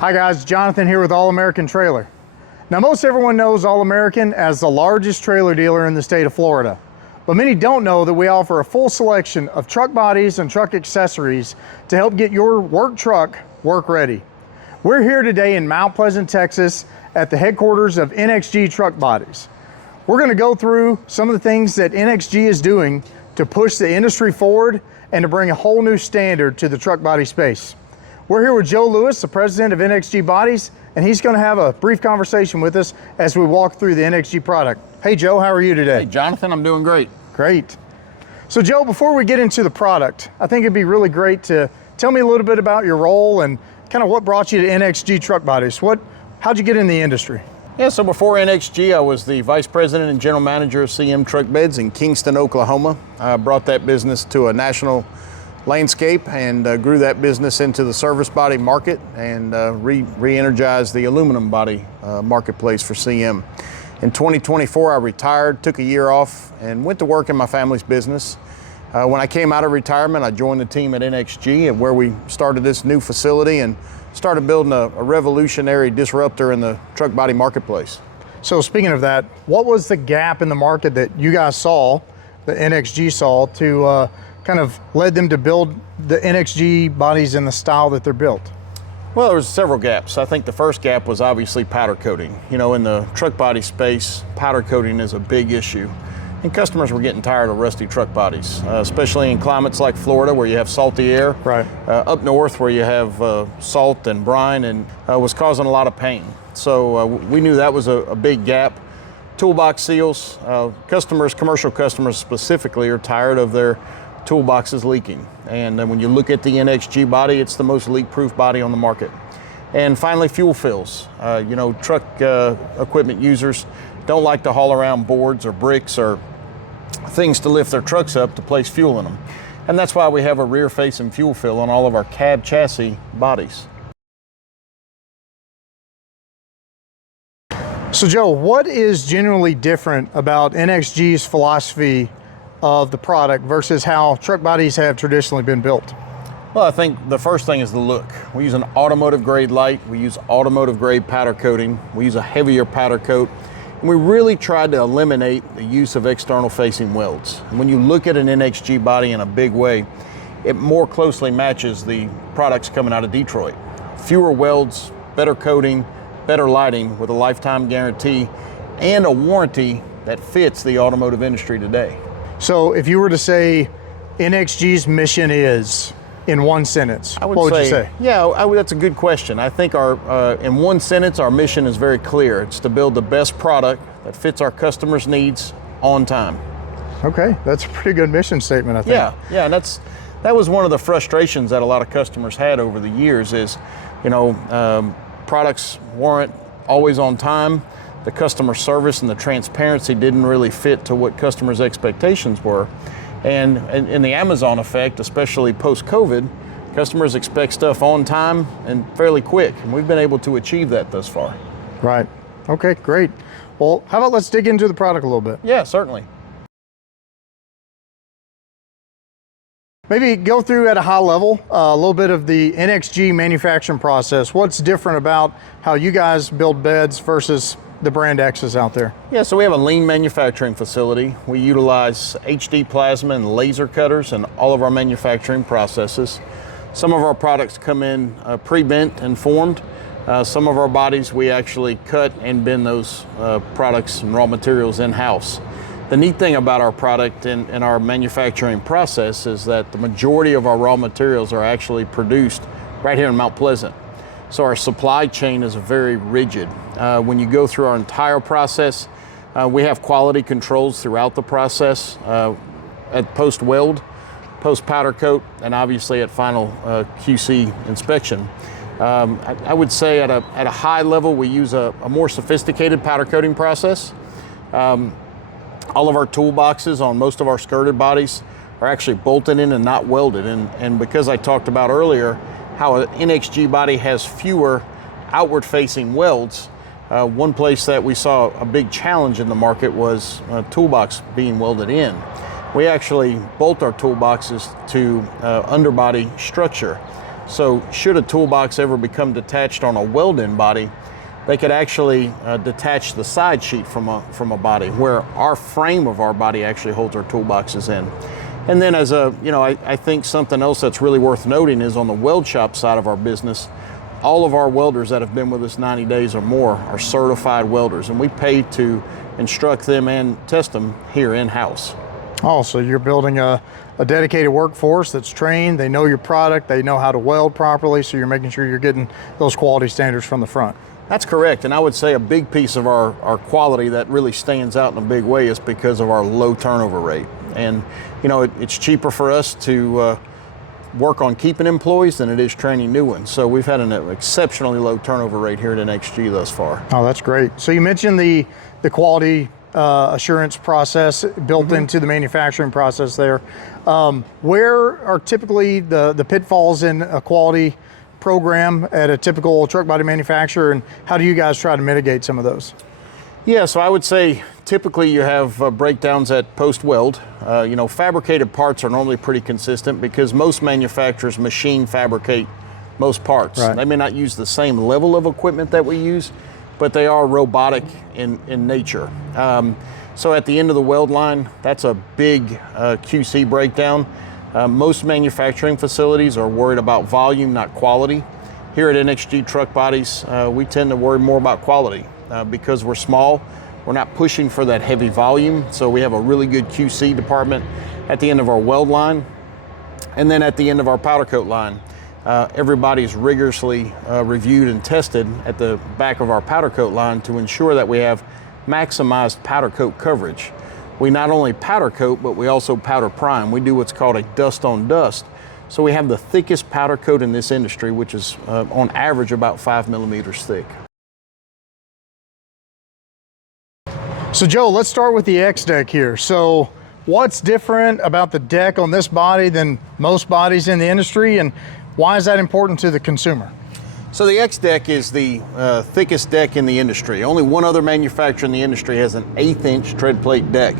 Hi guys, Jonathan here with All American Trailer. Now most everyone knows All American as the largest trailer dealer in the state of Florida. But many don't know that we offer a full selection of truck bodies and truck accessories to help get your work truck work ready. We're here today in Mount Pleasant, Texas at the headquarters of NXG Truck Bodies. We're going to go through some of the things that NXG is doing to push the industry forward and to bring a whole new standard to the truck body space. We're here with Joe Lewis, the president of NXG Bodies, and he's going to have a brief conversation with us as we walk through the NXG product. Hey Joe, how are you today? Hey Jonathan, I'm doing great. Great. So Joe, before we get into the product, I think it'd be really great to tell me a little bit about your role and kind of what brought you to NXG Truck Bodies. How'd you get in the industry? Yeah, so before NXG, I was the vice president and general manager of CM Truck Beds in Kingston, Oklahoma. I brought that business to a national landscape and grew that business into the service body market and re-energized the aluminum body marketplace for CM. In 2024, I retired, took a year off, and went to work in my family's business. When I came out of retirement, I joined the team at NXG, where we started this new facility and started building a revolutionary disruptor in the truck body marketplace. So speaking of that, what was the gap in the market that you guys saw, the NXG saw, to kind of led them to build the NXG bodies in the style that they're built? Well, there was several gaps. I think the first gap was obviously powder coating. You know, in the truck body space, powder coating is a big issue. And customers were getting tired of rusty truck bodies, especially in climates like Florida where you have salty air. Right. Up north where you have salt and brine, and was causing a lot of pain. So we knew that was a big gap. Toolbox seals, customers, commercial customers specifically, are tired of their toolboxes leaking. And when you look at the NXG body, it's the most leak-proof body on the market. And finally, fuel fills. You know, truck equipment users don't like to haul around boards or bricks or things to lift their trucks up to place fuel in them. And that's why we have a rear-facing fuel fill on all of our cab chassis bodies. So Joe, what is generally different about NXG's philosophy of the product versus how truck bodies have traditionally been built? Well, I think the first thing is the look. We use an automotive grade light, we use automotive grade powder coating, we use a heavier powder coat, and we really tried to eliminate the use of external facing welds. And when you look at an NXG body in a big way, it more closely matches the products coming out of Detroit. Fewer welds, better coating, better lighting with a lifetime guarantee, and a warranty that fits the automotive industry today. So if you were to say NXG's mission is, in one sentence, what would you say? Yeah, that's a good question. I think in one sentence, our mission is very clear. It's to build the best product that fits our customers' needs on time. Okay, that's a pretty good mission statement, I think. Yeah, and that was one of the frustrations that a lot of customers had over the years is, you know, products weren't always on time. The customer service and the transparency didn't really fit to what customers' expectations were. And in the Amazon effect, especially post-COVID, customers expect stuff on time and fairly quick. And we've been able to achieve that thus far. Right. Okay, great. Well, how about let's dig into the product a little bit? Yeah, certainly. Maybe go through at a high level a little bit of the NXG manufacturing process. What's different about how you guys build beds versus the brand X's out there? Yeah, so we have a lean manufacturing facility. We utilize HD plasma and laser cutters in all of our manufacturing processes. Some of our products come in pre-bent and formed. Some of our bodies we actually cut and bend those products and raw materials in-house. The neat thing about our product and our manufacturing process is that the majority of our raw materials are actually produced right here in Mount Pleasant. So our supply chain is very rigid. When you go through our entire process, we have quality controls throughout the process at post-weld, post-powder coat, and obviously at final QC inspection. I would say at a high level, we use a more sophisticated powder coating process. All of our toolboxes on most of our skirted bodies are actually bolted in and not welded. And because I talked about earlier how an NXG body has fewer outward facing welds, one place that we saw a big challenge in the market was a toolbox being welded in. We actually bolt our toolboxes to underbody structure. So should a toolbox ever become detached on a weld-in body, they could actually detach the side sheet from a body, where our frame of our body actually holds our toolboxes in. And then as a, I think something else that's really worth noting is on the weld shop side of our business, all of our welders that have been with us 90 days or more are certified welders, and we pay to instruct them and test them here in-house. Oh, so you're building a dedicated workforce that's trained, they know your product, they know how to weld properly, so you're making sure you're getting those quality standards from the front. That's correct, and I would say a big piece of our quality that really stands out in a big way is because of our low turnover rate. And it's cheaper for us to work on keeping employees than it is training new ones. So we've had an exceptionally low turnover rate here at NXG thus far. Oh, that's great. So you mentioned the quality assurance process built into the manufacturing process there. Where are typically the pitfalls in a quality program at a typical truck body manufacturer, and how do you guys try to mitigate some of those? Yeah, so I would say typically you have breakdowns at post-weld. Fabricated parts are normally pretty consistent because most manufacturers machine fabricate most parts. Right. They may not use the same level of equipment that we use, but they are robotic in nature. So at the end of the weld line, that's a big QC breakdown. Most manufacturing facilities are worried about volume, not quality. Here at NXG Truck Bodies, we tend to worry more about quality. Because we're small, we're not pushing for that heavy volume, so we have a really good QC department at the end of our weld line. And then at the end of our powder coat line, everybody's rigorously reviewed and tested at the back of our powder coat line to ensure that we have maximized powder coat coverage. We not only powder coat, but we also powder prime. We do what's called a dust on dust. So we have the thickest powder coat in this industry, which is on average about 5 millimeters thick. So Joe, let's start with the XDeck here. So what's different about the deck on this body than most bodies in the industry, and why is that important to the consumer? So the XDeck is the thickest deck in the industry. Only one other manufacturer in the industry has an 1/8 inch tread plate deck.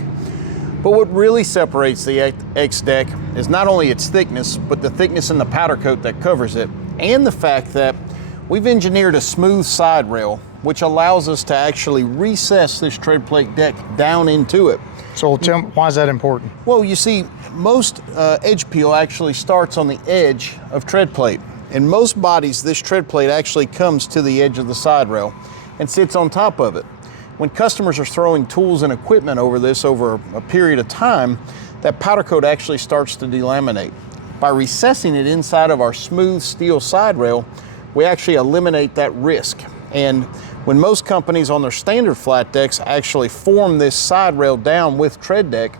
But what really separates the XDeck is not only its thickness, but the thickness in the powder coat that covers it, and the fact that we've engineered a smooth side rail, which allows us to actually recess this tread plate deck down into it. So tell me, why is that important? Well, you see, most edge peel actually starts on the edge of tread plate. In most bodies, this tread plate actually comes to the edge of the side rail and sits on top of it. When customers are throwing tools and equipment over this over a period of time, that powder coat actually starts to delaminate. By recessing it inside of our smooth steel side rail, we actually eliminate that risk. And when most companies on their standard flat decks actually form this side rail down with tread deck,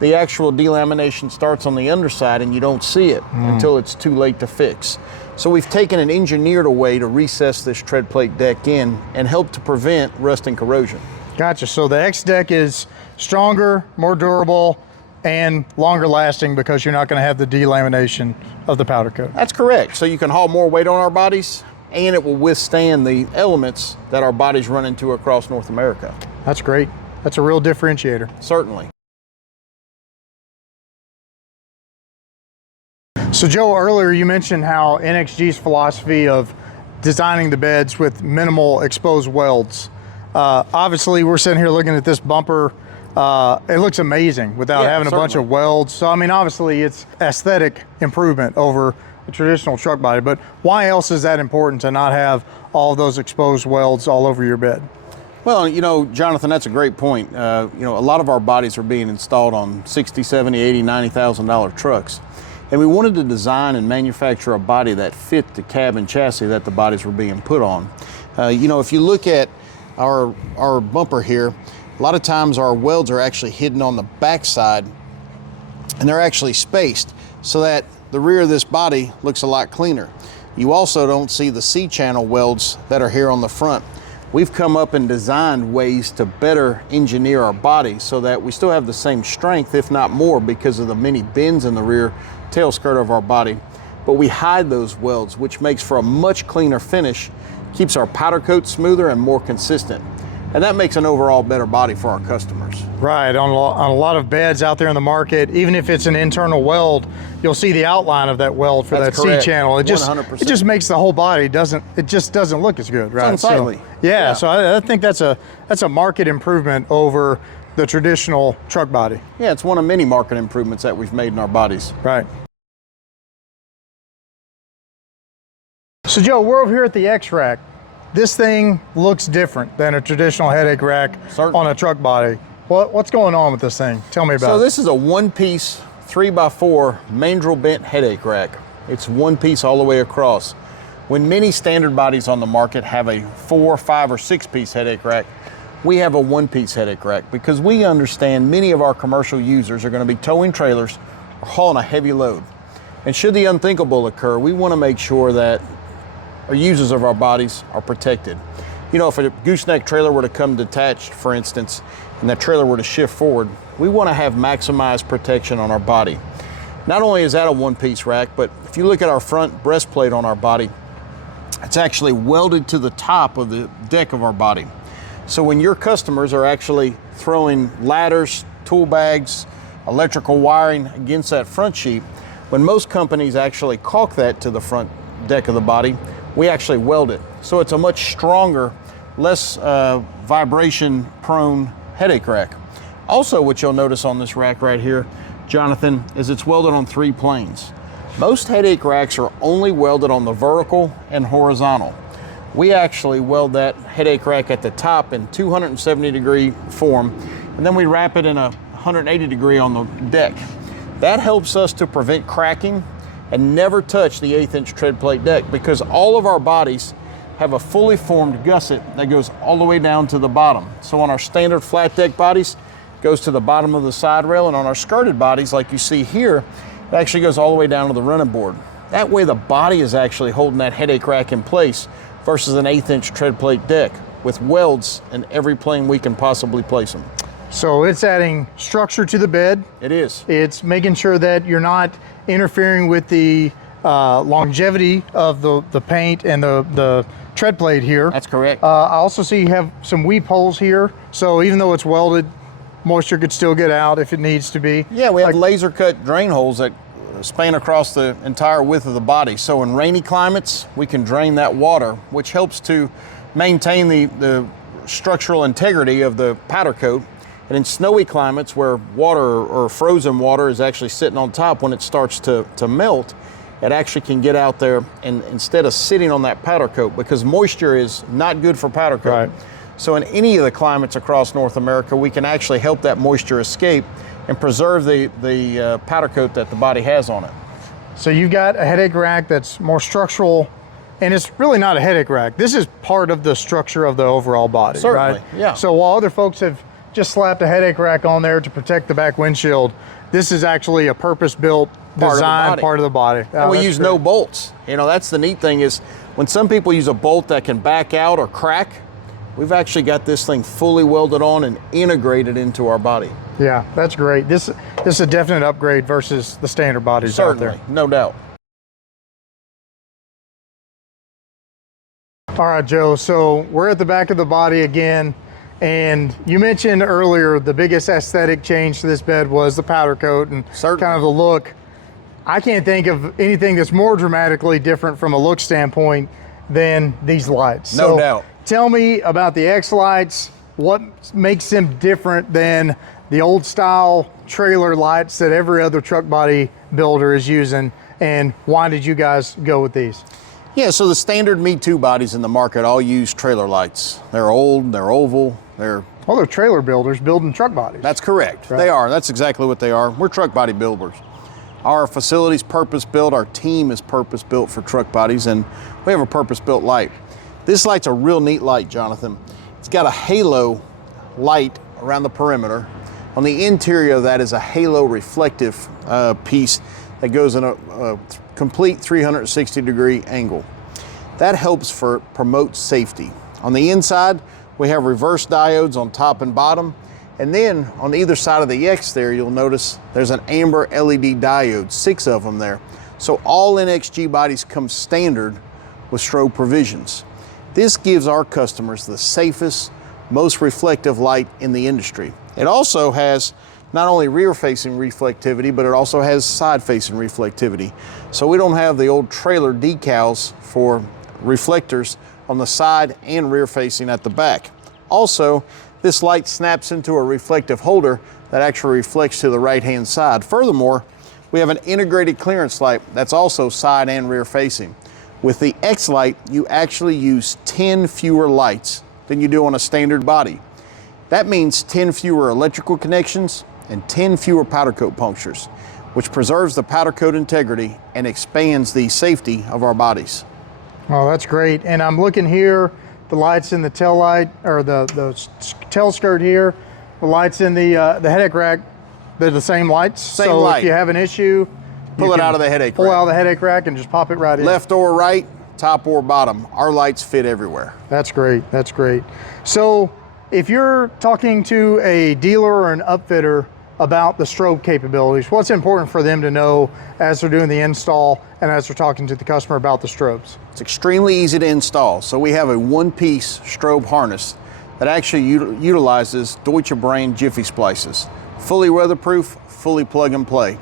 the actual delamination starts on the underside and you don't see it until it's too late to fix. So we've taken an engineered way to recess this tread plate deck in and help to prevent rust and corrosion. Gotcha. So the XDeck is stronger, more durable, and longer lasting because you're not going to have the delamination of the powder coat. That's correct. So you can haul more weight on our bodies, and it will withstand the elements that our bodies run into across North America. That's great. That's a real differentiator. Certainly. So Joe, earlier you mentioned how NXG's philosophy of designing the beds with minimal exposed welds. Obviously we're sitting here looking at this bumper. It looks amazing without having a bunch of welds. So I mean, obviously it's aesthetic improvement over a traditional truck body, but why else is that important to not have all of those exposed welds all over your bed? Well, Jonathan, that's a great point. A lot of our bodies are being installed on $60,000, $70,000, $80,000, $90,000 trucks. And we wanted to design and manufacture a body that fit the cab and chassis that the bodies were being put on. If you look at our bumper here, a lot of times our welds are actually hidden on the back side, and they're actually spaced so that the rear of this body looks a lot cleaner. You also don't see the C-channel welds that are here on the front. We've come up and designed ways to better engineer our body so that we still have the same strength, if not more, because of the many bends in the rear tail skirt of our body. But we hide those welds, which makes for a much cleaner finish, keeps our powder coat smoother and more consistent. And that makes an overall better body for our customers. Right, on a lot of beds out there in the market, even if it's an internal weld, you'll see the outline of that weld for That's that correct. C-channel. It 100%. just makes the whole body, it just doesn't look as good, right? It's unsightly. So, yeah, so I think that's a market improvement over the traditional truck body. Yeah, it's one of many market improvements that we've made in our bodies. Right. So Joe, we're over here at the XRack. This thing looks different than a traditional headache rack on a truck body. What's going on with this thing? Tell me about it. So this is a one-piece 3x4 mandrel bent headache rack. It's one piece all the way across. When many standard bodies on the market have a 4, 5, or 6-piece headache rack, we have a one-piece headache rack because we understand many of our commercial users are going to be towing trailers or hauling a heavy load. And should the unthinkable occur, we want to make sure that our users of our bodies are protected. You know, if a gooseneck trailer were to come detached, for instance, and that trailer were to shift forward, we want to have maximized protection on our body. Not only is that a one-piece rack, but if you look at our front breastplate on our body, it's actually welded to the top of the deck of our body. So when your customers are actually throwing ladders, tool bags, electrical wiring against that front sheet, when most companies actually caulk that to the front deck of the body, we actually weld it. So it's a much stronger, less vibration prone headache rack. Also, what you'll notice on this rack right here, Jonathan, is it's welded on 3 planes. Most headache racks are only welded on the vertical and horizontal. We actually weld that headache rack at the top in 270-degree form, and then we wrap it in a 180-degree on the deck. That helps us to prevent cracking and never touch the 1/8-inch tread plate deck because all of our bodies have a fully formed gusset that goes all the way down to the bottom. So on our standard flat deck bodies, it goes to the bottom of the side rail, and on our skirted bodies, like you see here, it actually goes all the way down to the running board. That way the body is actually holding that headache rack in place versus an 1/8-inch tread plate deck with welds in every plane we can possibly place them. So it's adding structure to the bed. It is. It's making sure that you're not interfering with the longevity of the paint and the tread plate here. That's correct. I also see you have some weep holes here. So even though it's welded, moisture could still get out if it needs to be. Yeah, we have laser cut drain holes that span across the entire width of the body. So in rainy climates, we can drain that water, which helps to maintain the structural integrity of the powder coat. And in snowy climates where water or frozen water is actually sitting on top, when it starts to melt, it actually can get out there and instead of sitting on that powder coat, because moisture is not good for powder coat. Right. So in any of the climates across North America, we can actually help that moisture escape and preserve the powder coat that the body has on it. So you've got a headache rack that's more structural, and it's really not a headache rack. This is part of the structure of the overall body, Certainly, right? yeah. So while other folks have just slapped a headache rack on there to protect the back windshield, this is actually a purpose-built design part of the body. And we use no bolts. You know, that's the neat thing is when some people use a bolt that can back out or crack, we've actually got this thing fully welded on and integrated into our body. Yeah, that's great. This is a definite upgrade versus the standard bodies out there. Certainly, no doubt. All right, Joe, so we're at the back of the body again, and you mentioned earlier the biggest aesthetic change to this bed was the powder coat and Certainly. kind of the look. I can't think of anything that's more dramatically different from a look standpoint than these lights. No So doubt. Tell me about the XLights. What makes them different than the old style trailer lights that every other truck body builder is using, and why did you guys go with these? Yeah, so the standard Me Too bodies in the market all use trailer lights. They're old, they're oval, they're trailer builders building truck bodies. That's correct. Right. They are. That's exactly what they are. We're truck body builders. Our facility's purpose-built, our team is purpose-built for truck bodies, and we have a purpose-built light. This light's a real neat light, Jonathan. It's got a halo light around the perimeter. On the interior of that is a halo reflective piece that goes in a complete 360-degree angle. That helps promote safety. On the inside, we have reverse diodes on top and bottom, and then on either side of the X there, you'll notice there's an amber LED diode, 6 of them there. So all NXG bodies come standard with strobe provisions. This gives our customers the safest, most reflective light in the industry. It also has not only rear-facing reflectivity, but it also has side-facing reflectivity. So we don't have the old trailer decals for reflectors on the side and rear-facing at the back. Also, this light snaps into a reflective holder that actually reflects to the right-hand side. Furthermore, we have an integrated clearance light that's also side and rear-facing. With the XLight, you actually use 10 fewer lights than you do on a standard body. That means 10 fewer electrical connections and 10 fewer powder coat punctures, which preserves the powder coat integrity and expands the safety of our bodies. Oh, that's great. And I'm looking here, the lights in the tail light, or the tail skirt here, the lights in the headache rack, they're the same lights. Same so light. If you have an issue, pull it out of the headache rack. Pull out of the headache rack and just pop it right in. Left or right, top or bottom, our lights fit everywhere. That's great, that's great. So if you're talking to a dealer or an upfitter about the strobe capabilities, what's important for them to know as they're doing the install and as they're talking to the customer about the strobes? It's extremely easy to install. So we have a one-piece strobe harness that actually utilizes Deutsche brand Jiffy splices. Fully weatherproof, fully plug and play.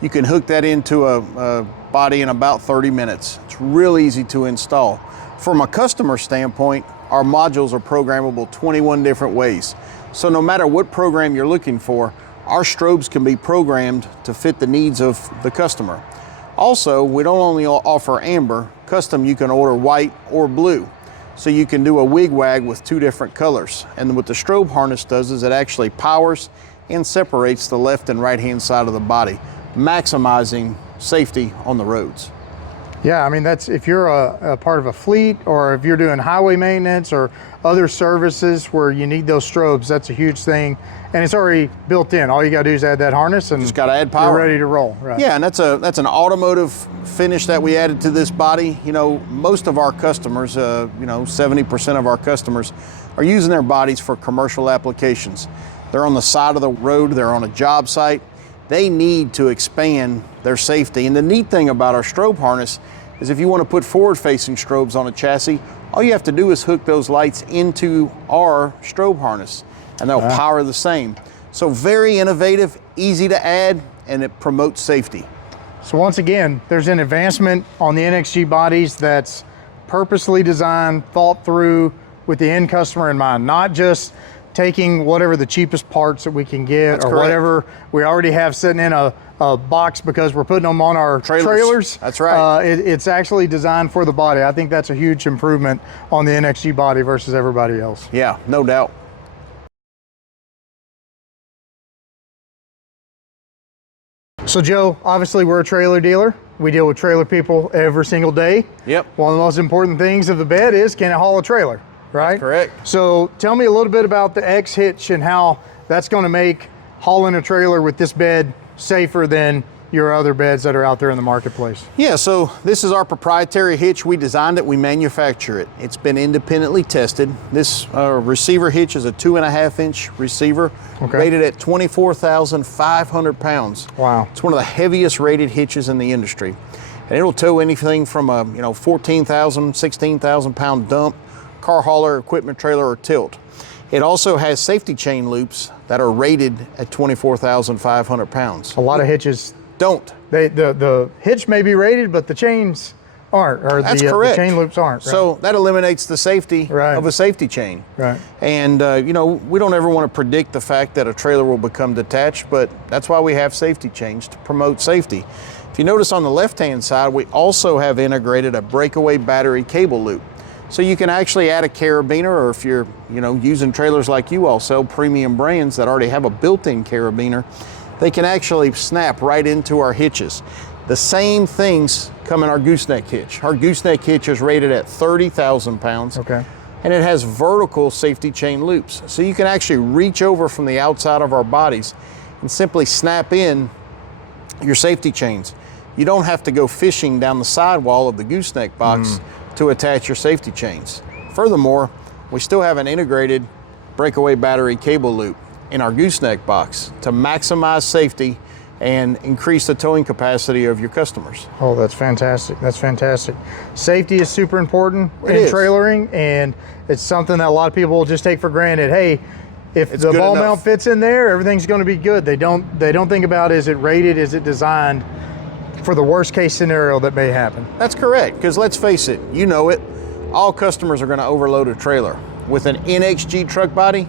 You can hook that into a body in about 30 minutes. It's real easy to install. From a customer standpoint, our modules are programmable 21 different ways. So no matter what program you're looking for, our strobes can be programmed to fit the needs of the customer. Also, we don't only offer amber, custom you can order white or blue. So you can do a wig-wag with 2 different colors. And what the strobe harness does is it actually powers and separates the left and right-hand side of the body, maximizing safety on the roads. Yeah, I mean, that's if you're a part of a fleet, or if you're doing highway maintenance or other services where you need those strobes, that's a huge thing. And it's already built in. All you gotta do is add that harness and just gotta add power. You're ready to roll. Right. Yeah, and that's an automotive finish that we added to this body. You know, most of our customers, 70% of our customers are using their bodies for commercial applications. They're on the side of the road, they're on a job site. They need to expand their safety. And the neat thing about our strobe harness is if you want to put forward-facing strobes on a chassis, all you have to do is hook those lights into our strobe harness and they'll power the same. So very innovative, easy to add, and it promotes safety. So once again, there's an advancement on the NXG bodies that's purposely designed, thought through with the end customer in mind, not just taking whatever the cheapest parts that we can get. That's or correct. Whatever we already have sitting in a box because we're putting them on our trailers. That's right. It's actually designed for the body. I think that's a huge improvement on the NXG body versus everybody else. Yeah, no doubt. So Joe, obviously we're a trailer dealer. We deal with trailer people every single day. Yep. One of the most important things of the bed is, can it haul a trailer, right? That's correct. So tell me a little bit about the XHitch and how that's going to make hauling a trailer with this bed safer than your other beds that are out there in the marketplace. Yeah, so this is our proprietary hitch. We designed it, we manufacture it. It's been independently tested. This receiver hitch is a 2.5-inch receiver, rated at 24,500 pounds. Wow. It's one of the heaviest rated hitches in the industry. And it'll tow anything from a 14,000, 16,000 pound dump, car hauler, equipment trailer, or tilt. It also has safety chain loops that are rated at 24,500 pounds. A lot of hitches don't. The hitch may be rated, but the chains aren't, or That's the correct. chain loops aren't. Right? So that eliminates the safety of a safety chain. Right. And we don't ever want to predict the fact that a trailer will become detached, but that's why we have safety chains, to promote safety. If you notice on the left-hand side, we also have integrated a breakaway battery cable loop. So you can actually add a carabiner, or if you're using trailers like you all sell, premium brands that already have a built-in carabiner, they can actually snap right into our hitches. The same things come in our gooseneck hitch. Our gooseneck hitch is rated at 30,000 pounds. Okay. And it has vertical safety chain loops. So you can actually reach over from the outside of our bodies and simply snap in your safety chains. You don't have to go fishing down the sidewall of the gooseneck box to attach your safety chains. Furthermore, we still have an integrated breakaway battery cable loop in our gooseneck box to maximize safety and increase the towing capacity of your customers. Oh, that's fantastic. That's fantastic. Safety is super important in is. trailering, and it's something that a lot of people just take for granted. Hey, if It's the good ball enough. mount fits in there, everything's going to be good. They don't think about, is it rated, is it designed for the worst case scenario that may happen. That's correct, because let's face it, you know it, all customers are going to overload a trailer. With an NXG truck body,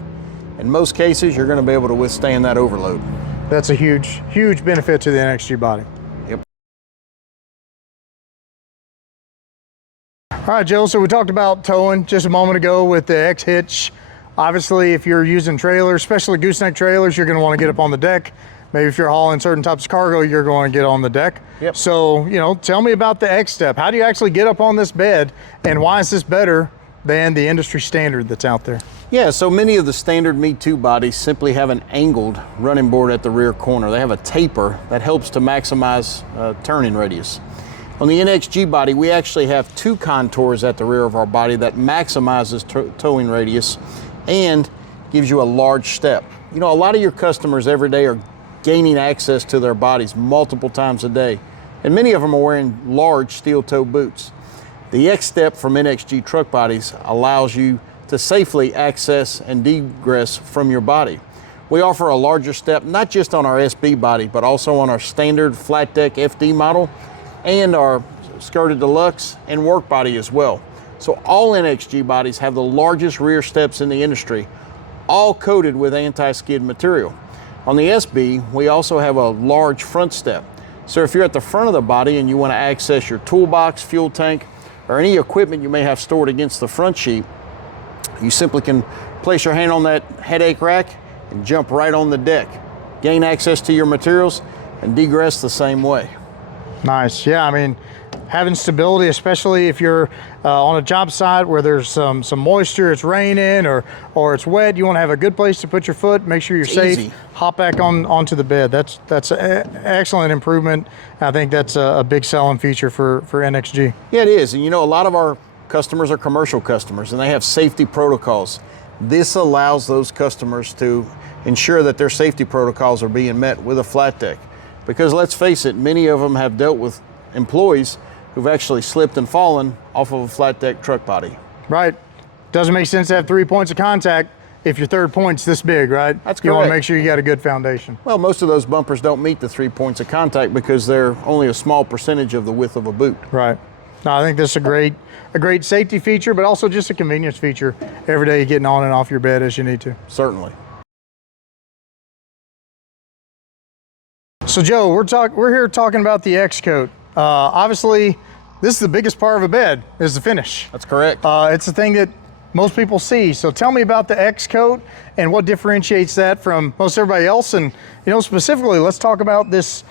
in most cases, you're going to be able to withstand that overload. That's a huge, huge benefit to the NXG body. Yep. All right, Joe, so we talked about towing just a moment ago with the XHitch. Obviously, if you're using trailers, especially gooseneck trailers, you're going to want to get up on the deck. Maybe if you're hauling certain types of cargo, you're going to get on the deck. Yep. So, you know, tell me about the XStep. How do you actually get up on this bed, and why is this better than the industry standard that's out there? Yeah, so many of the standard Me Too bodies simply have an angled running board at the rear corner. They have a taper that helps to maximize turning radius. On the NXG body, we actually have two contours at the rear of our body that maximizes towing radius and gives you a large step. You know, a lot of your customers every day are gaining access to their bodies multiple times a day, and many of them are wearing large steel toe boots. The XStep from NXG Truck Bodies allows you to safely access and degress from your body. We offer a larger step, not just on our SB body, but also on our standard flat deck FD model and our skirted deluxe and work body as well. So all NXG bodies have the largest rear steps in the industry, all coated with anti-skid material. On the SB, we also have a large front step. So if you're at the front of the body and you want to access your toolbox, fuel tank, or any equipment you may have stored against the front sheet, you simply can place your hand on that headache rack and jump right on the deck. Gain access to your materials and degress the same way. Nice. Yeah, I mean, having stability, especially if you're on a job site where there's some moisture, it's raining or it's wet, you want to have a good place to put your foot, make sure you're safe, easy. hop back onto the bed. That's an excellent improvement. I think that's a big selling feature for NXG. Yeah, it is. And you know, a lot of our customers are commercial customers and they have safety protocols. This allows those customers to ensure that their safety protocols are being met with a flat deck. Because let's face it, many of them have dealt with employees who've actually slipped and fallen off of a flat deck truck body. Right. Doesn't make sense to have 3 points of contact if your third point's this big, right? That's correct. You want to make sure you got a good foundation. Well, most of those bumpers don't meet the 3 points of contact because they're only a small percentage of the width of a boot. Right. No, I think this is a great safety feature, but also just a convenience feature. Every day you're getting on and off your bed as you need to. Certainly. So Joe, we're here talking about the XCoat. Obviously, this is the biggest part of a bed, is the finish. That's correct. It's the thing that most people see. So tell me about the XCoat and what differentiates that from most everybody else. And you know, specifically, let's talk about this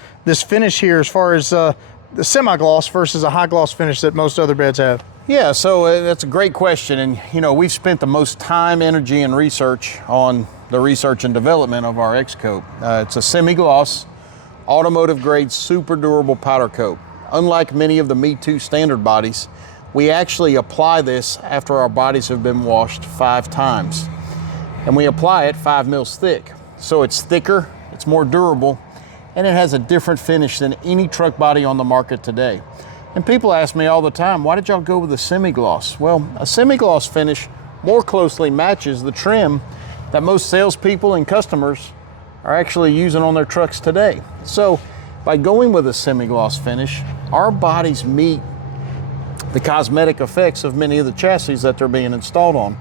finish here as far as the semi-gloss versus a high gloss finish that most other beds have. Yeah, so that's a great question. And you know, we've spent the most time, energy, and research on the research and development of our XCoat. It's a semi-gloss, automotive grade, super durable powder coat. Unlike many of the Me Too standard bodies, we actually apply this after our bodies have been washed 5 times. And we apply it 5 mils thick. So it's thicker, it's more durable, and it has a different finish than any truck body on the market today. And people ask me all the time, why did y'all go with a semi-gloss? Well, a semi-gloss finish more closely matches the trim that most salespeople and customers are actually using on their trucks today. So by going with a semi-gloss finish, our bodies meet the cosmetic effects of many of the chassis that they're being installed on.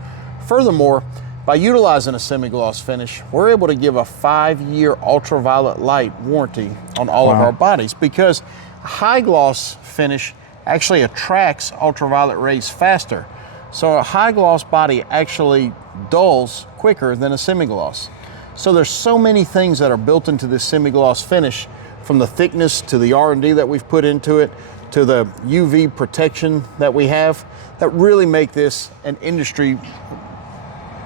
Furthermore, by utilizing a semi-gloss finish, we're able to give a 5-year ultraviolet light warranty on all of our bodies, because a high gloss finish actually attracts ultraviolet rays faster. So a high gloss body actually dulls quicker than a semi-gloss. So there's so many things that are built into this semi-gloss finish, from the thickness to the R&D that we've put into it, to the UV protection that we have, that really make this an industry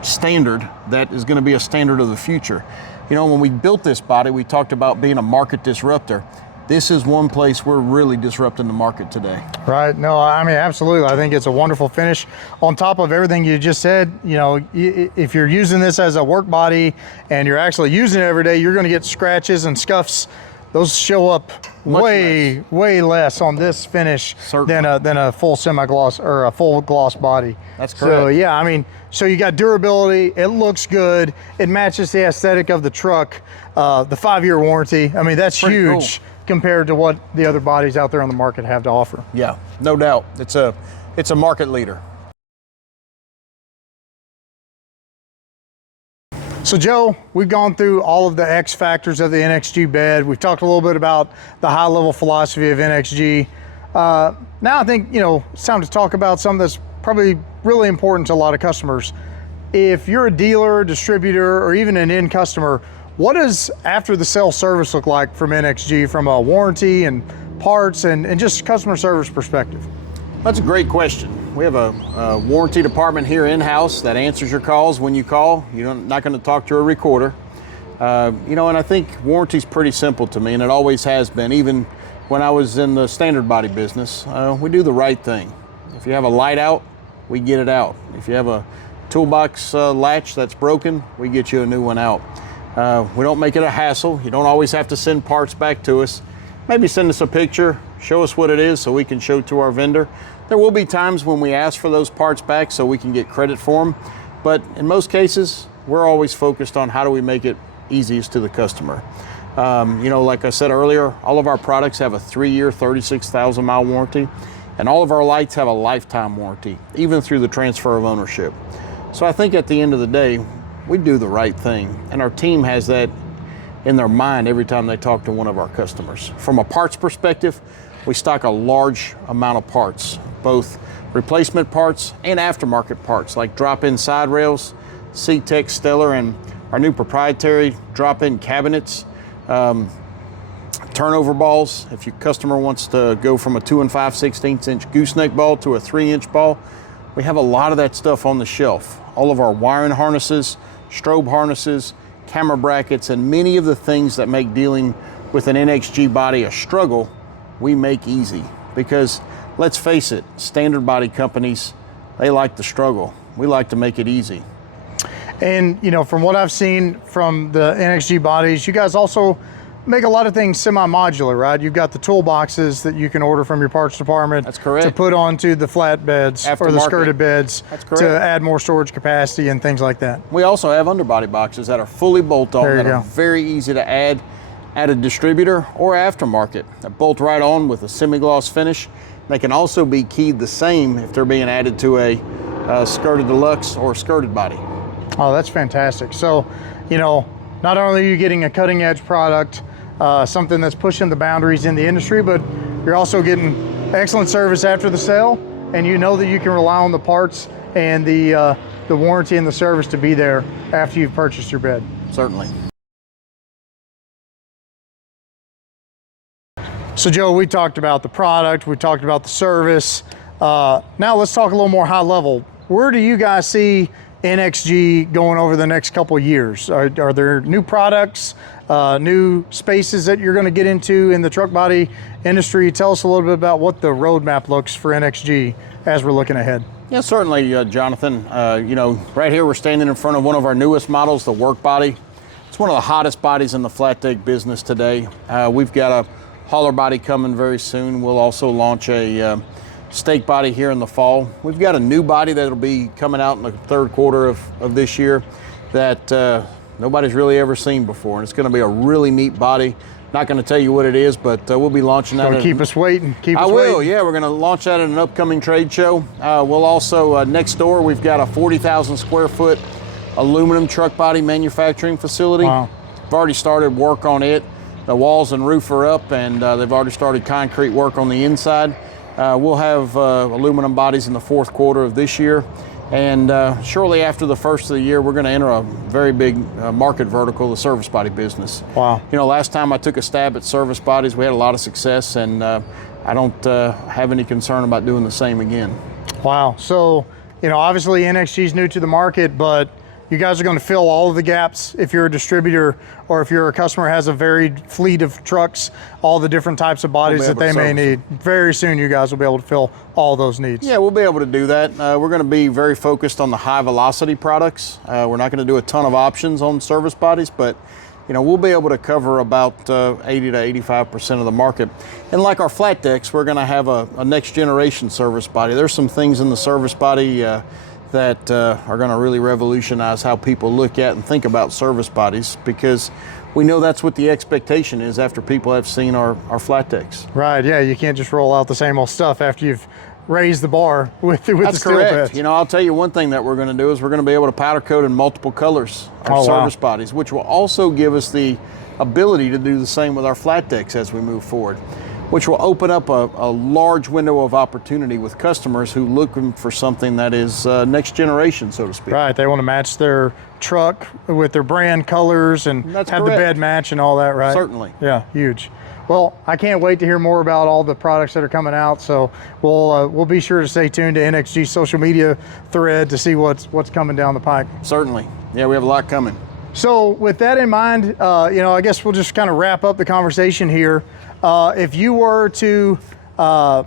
standard that is going to be a standard of the future. You know, when we built this body, we talked about being a market disruptor. This is one place we're really disrupting the market today. Right. No, I mean, absolutely. I think it's a wonderful finish. On top of everything you just said, you know, if you're using this as a work body and you're actually using it every day, you're going to get scratches and scuffs those show up Much way less on this finish than a full semi-gloss or a full gloss body. That's correct. So yeah, I mean, so you got durability, it looks good, it matches the aesthetic of the truck, the 5-year warranty. I mean, that's pretty huge compared to what the other bodies out there on the market have to offer. Yeah, no doubt. It's a market leader. So Joe, we've gone through all of the X factors of the NXG bed. We've talked a little bit about the high level philosophy of NXG. Now I think, you know, it's time to talk about something that's probably really important to a lot of customers. If you're a dealer, distributor, or even an end customer, what does after the sale service look like from NXG from a warranty and parts and just customer service perspective? That's a great question. We have a warranty department here in-house that answers your calls when you call. You're not going to talk to a recorder. You know, and I think warranty's pretty simple to me, and it always has been. Even when I was in the standard body business, we do the right thing. If you have a light out, we get it out. If you have a toolbox latch that's broken, we get you a new one out. We don't make it a hassle. You don't always have to send parts back to us. Maybe send us a picture, show us what it is so we can show it to our vendor. There will be times when we ask for those parts back so we can get credit for them, but in most cases, we're always focused on how do we make it easiest to the customer. You know, like I said earlier, all of our products have a 3-year, 36,000 mile warranty, and all of our lights have a lifetime warranty, even through the transfer of ownership. So I think at the end of the day, we do the right thing, and our team has that in their mind every time they talk to one of our customers. From a parts perspective, we stock a large amount of parts, both replacement parts and aftermarket parts like drop-in side rails, C-Tech Stellar, and our new proprietary drop-in cabinets, turnover balls. If your customer wants to go from a 2 5/16 inch gooseneck ball to a 3-inch ball, we have a lot of that stuff on the shelf. All of our wiring harnesses, strobe harnesses, camera brackets, and many of the things that make dealing with an NXG body a struggle, we make easy. Because let's face it, standard body companies, they like the struggle. We like to make it easy. And you know, from what I've seen from the NXG bodies, you guys also make a lot of things semi-modular, right? You've got the toolboxes that you can order from your parts department. That's correct. To put onto the flat beds or the skirted beds. That's correct. To add more storage capacity and things like that. We also have underbody boxes that are fully bolt-on that are very easy to add at a distributor or aftermarket. That bolt right on with a semi-gloss finish. They can also be keyed the same if they're being added to a skirted deluxe or skirted body. Oh, that's fantastic. So, you know, not only are you getting a cutting edge product, something that's pushing the boundaries in the industry, but you're also getting excellent service after the sale, and you know that you can rely on the parts and the warranty and the service to be there after you've purchased your bed. Certainly. So Joe, we talked about the product, we talked about the service. Now let's talk a little more high level. Where do you guys see NXG going over the next couple of years? Are there new products, new spaces that you're going to get into in the truck body industry? Tell us a little bit about what the roadmap looks for NXG as we're looking ahead. Yeah, certainly, Jonathan. You know, right here we're standing in front of one of our newest models, the work body. It's one of the hottest bodies in the flat deck business today. We've got a hauler body coming very soon. We'll also launch a stake body here in the fall. We've got a new body that'll be coming out in the third quarter of this year that nobody's really ever seen before. And it's going to be a really neat body. Not going to tell you what it is, but we'll be launching that. Keep us waiting. I will, yeah. We're going to launch that at an upcoming trade show. We'll also, next door, we've got a 40,000 square foot aluminum truck body manufacturing facility. Wow. We've already started work on it. The walls and roof are up, and they've already started concrete work on the inside. We'll have aluminum bodies in the fourth quarter of this year, and shortly after the first of the year, we're going to enter a very big market vertical, the service body business. Wow. You know, last time I took a stab at service bodies, we had a lot of success, and I don't have any concern about doing the same again. Wow. So, you know, obviously NXG is new to the market, but you guys are going to fill all of the gaps if you're a distributor or if you're a customer has a varied fleet of trucks, all the different types of bodies that they may need. Very soon you guys will be able to fill all those needs. Yeah, we'll be able to do that. We're going to be very focused on the high velocity products. We're not going to do a ton of options on service bodies, but we'll be able to cover about 80 to 85% of the market. And like our flat decks, we're going to have a next generation service body. There's some things in the service body that are going to really revolutionize how people look at and think about service bodies, because we know that's what the expectation is after people have seen our flat decks. Right, yeah, you can't just roll out the same old stuff after you've raised the bar with the steel beds. I'll tell you one thing that we're going to do is we're going to be able to powder coat in multiple colors our service bodies, which will also give us the ability to do the same with our flat decks as we move forward, which will open up a large window of opportunity with customers who looking for something that is next generation, so to speak. Right, they want to match their truck with their brand colors and have the bed match and all that, right? Certainly. Yeah, huge. Well, I can't wait to hear more about all the products that are coming out, so we'll be sure to stay tuned to NXG social media thread to see what's coming down the pike. Certainly. Yeah, we have a lot coming. So with that in mind, I guess we'll just kind of wrap up the conversation here. If you were to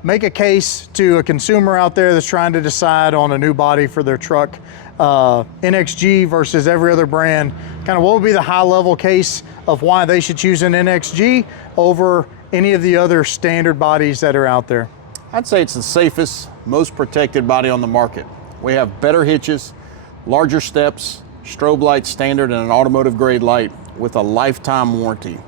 make a case to a consumer out there that's trying to decide on a new body for their truck, NXG versus every other brand, kind of what would be the high level case of why they should choose an NXG over any of the other standard bodies that are out there? I'd say it's the safest, most protected body on the market. We have better hitches, larger steps, strobe light standard, and an automotive grade light with a lifetime warranty.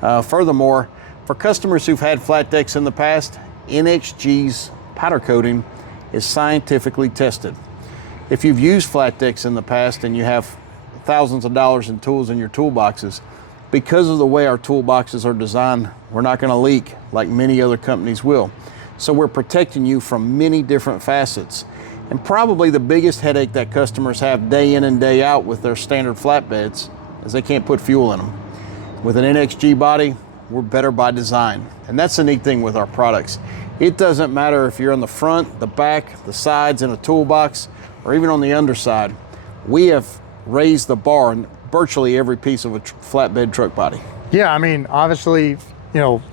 Furthermore, for customers who've had flat decks in the past, NXG's powder coating is scientifically tested. If you've used flat decks in the past and you have thousands of dollars in tools in your toolboxes, because of the way our toolboxes are designed, we're not going to leak like many other companies will. So we're protecting you from many different facets. And probably the biggest headache that customers have day in and day out with their standard flatbeds is they can't put fuel in them. With an NXG body, we're better by design. And that's the neat thing with our products. It doesn't matter if you're on the front, the back, the sides in a toolbox, or even on the underside. We have raised the bar in virtually every piece of a flatbed truck body. Yeah, I mean, obviously,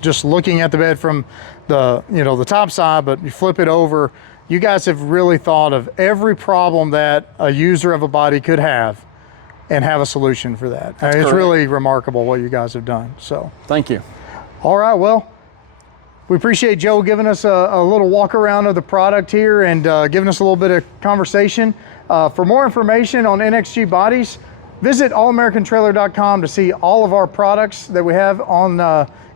just looking at the bed from the, the top side, but you flip it over, you guys have really thought of every problem that a user of a body could have and have a solution for that. It's really remarkable what you guys have done. So thank you. All right, well, we appreciate Joe giving us a little walk around of the product here and giving us a little bit of conversation. For more information on NXG bodies, visit allamericantrailer.com to see all of our products that we have on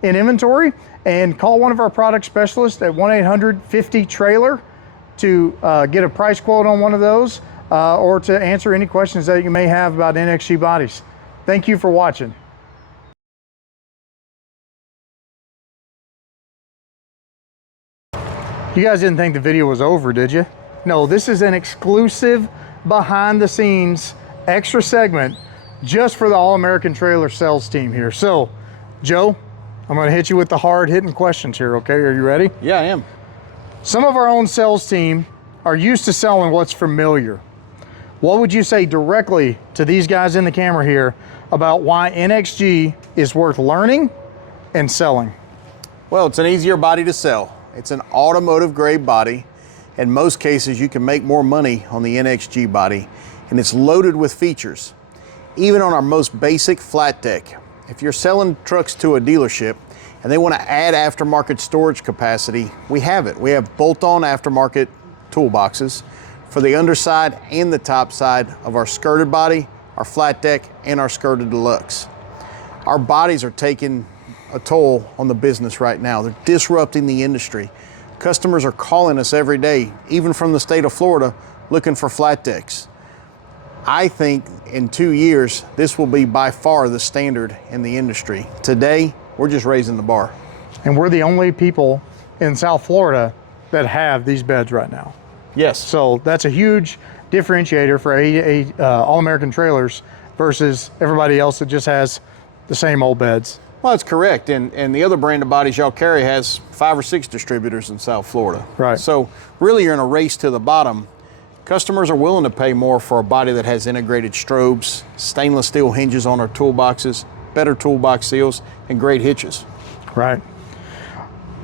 in inventory, and call one of our product specialists at 1-800-50-TRAILER to get a price quote on one of those or to answer any questions that you may have about NXG bodies. Thank you for watching. You guys didn't think the video was over, did you? No, this is an exclusive behind the scenes extra segment just for the All American Trailer sales team here. So, Joe, I'm gonna hit you with the hard hitting questions here, okay? Are you ready? Yeah, I am. Some of our own sales team are used to selling what's familiar. What would you say directly to these guys in the camera here about why NXG is worth learning and selling? Well, it's an easier body to sell. It's an automotive grade body. In most cases, you can make more money on the NXG body, and it's loaded with features. Even on our most basic flat deck, if you're selling trucks to a dealership and they want to add aftermarket storage capacity, we have it. We have bolt-on aftermarket toolboxes for the underside and the top side of our skirted body, our flat deck, and our skirted deluxe. Our bodies are taking a toll on the business right now. They're disrupting the industry. Customers are calling us every day, even from the state of Florida, looking for flat decks. I think in 2 years, this will be by far the standard in the industry. Today, we're just raising the bar. And we're the only people in South Florida that have these beds right now. Yes. So that's a huge differentiator for All American Trailers versus everybody else that just has the same old beds. Well, that's correct. And the other brand of bodies y'all carry has 5 or 6 distributors in South Florida. Right. So really you're in a race to the bottom. Customers are willing to pay more for a body that has integrated strobes, stainless steel hinges on our toolboxes, better toolbox seals, and great hitches. Right.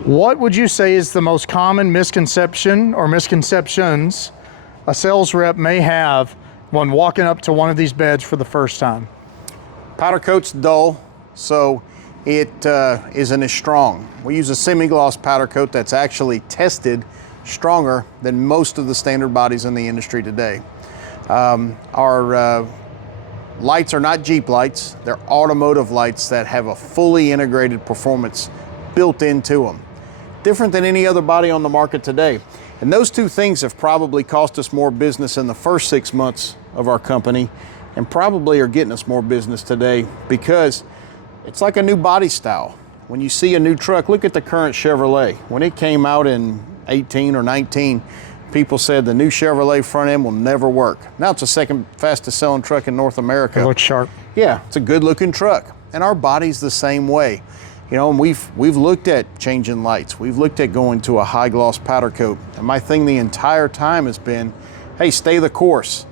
What would you say is the most common misconception or misconceptions a sales rep may have when walking up to one of these beds for the first time? Powder coat's dull. so it isn't as strong. We use a semi-gloss powder coat that's actually tested stronger than most of the standard bodies in the industry today. Our lights are not Jeep lights, they're automotive lights that have a fully integrated performance built into them. Different than any other body on the market today. And those two things have probably cost us more business in the first 6 months of our company, and probably are getting us more business today, because it's like a new body style. When you see a new truck, look at the current Chevrolet. When it came out in 18 or 19, people said the new Chevrolet front end will never work. Now it's the second fastest selling truck in North America. It looks sharp. Yeah, it's a good looking truck. And our body's the same way. You know, and we've looked at changing lights. We've looked at going to a high gloss powder coat. And my thing the entire time has been, hey, stay the course.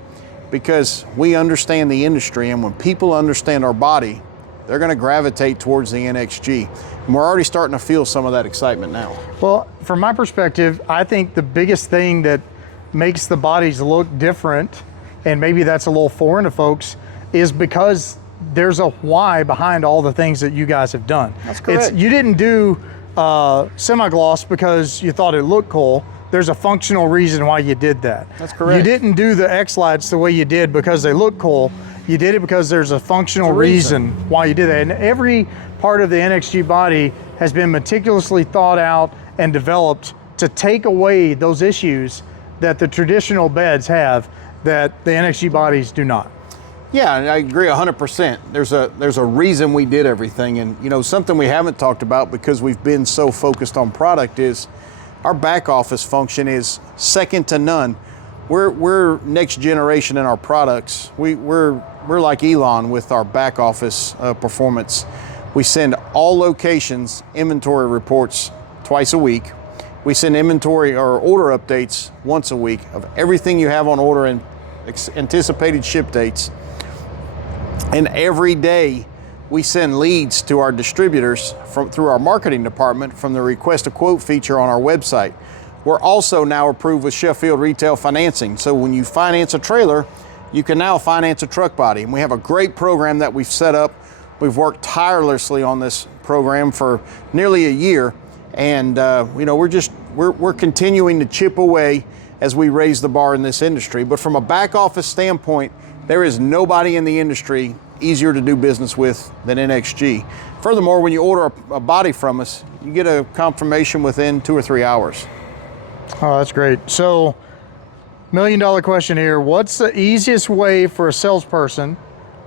Because we understand the industry, and when people understand our body, they're gonna gravitate towards the NXG. And we're already starting to feel some of that excitement now. Well, from my perspective, I think the biggest thing that makes the bodies look different, and maybe that's a little foreign to folks, is because there's a why behind all the things that you guys have done. That's correct. You didn't do semi-gloss because you thought it looked cool. There's a functional reason why you did that. That's correct. You didn't do the XLights the way you did because they look cool. You did it because there's a functional reason why you did that. And every part of the NXG body has been meticulously thought out and developed to take away those issues that the traditional beds have that the NXG bodies do not. Yeah, and I agree 100%. There's a reason we did everything. And you know, something we haven't talked about because we've been so focused on product is our back office function is second to none. We're next generation in our products. We're like Elon with our back office performance. We send all locations inventory reports twice a week. We send inventory or order updates once a week of everything you have on order and anticipated ship dates. And every day we send leads to our distributors through our marketing department from the request a quote feature on our website. We're also now approved with Sheffield Retail Financing. So when you finance a trailer, you can now finance a truck body. And we have a great program that we've set up. We've worked tirelessly on this program for nearly a year. And you know, we're continuing to chip away as we raise the bar in this industry. But from a back office standpoint, there is nobody in the industry easier to do business with than NXG. Furthermore, when you order a body from us, you get a confirmation within 2 or 3 hours. Oh, that's great. So, $1 million question here. What's the easiest way for a salesperson,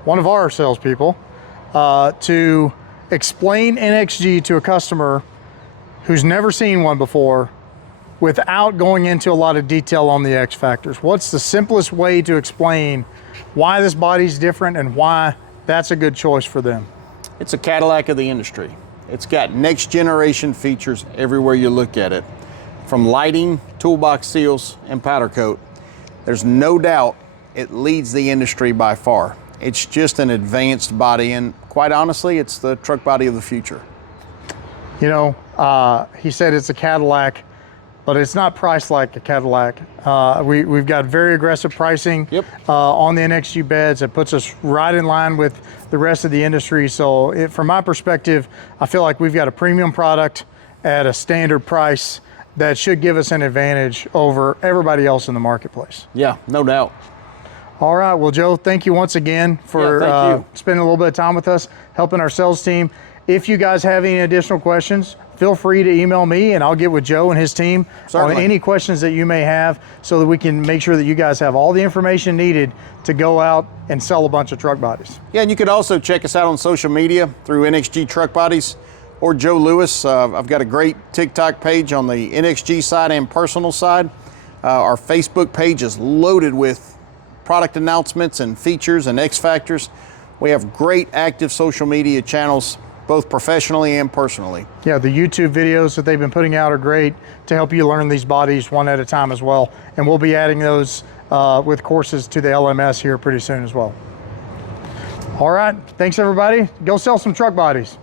one of our salespeople, to explain NXG to a customer who's never seen one before without going into a lot of detail on the X factors? What's the simplest way to explain why this body's different and why that's a good choice for them? It's a Cadillac of the industry. It's got next generation features everywhere you look at it. From lighting, toolbox seals, and powder coat, there's no doubt it leads the industry by far. It's just an advanced body, and quite honestly, it's the truck body of the future. You know, he said it's a Cadillac, but it's not priced like a Cadillac. We've got very aggressive pricing on the NXG beds. It puts us right in line with the rest of the industry. So from my perspective, I feel like we've got a premium product at a standard price that should give us an advantage over everybody else in the marketplace. Yeah, no doubt. All right, well, Joe, thank you once again for spending a little bit of time with us, helping our sales team. If you guys have any additional questions, feel free to email me and I'll get with Joe and his team on any questions that you may have so that we can make sure that you guys have all the information needed to go out and sell a bunch of truck bodies. Yeah, and you can also check us out on social media through NXG Truck Bodies or Joe Lewis. I've got a great TikTok page on the NXG side and personal side. Our Facebook page is loaded with product announcements and features and X factors. We have great active social media channels, both professionally and personally. Yeah, the YouTube videos that they've been putting out are great to help you learn these bodies one at a time as well. And we'll be adding those with courses to the LMS here pretty soon as well. All right, thanks everybody. Go sell some truck bodies.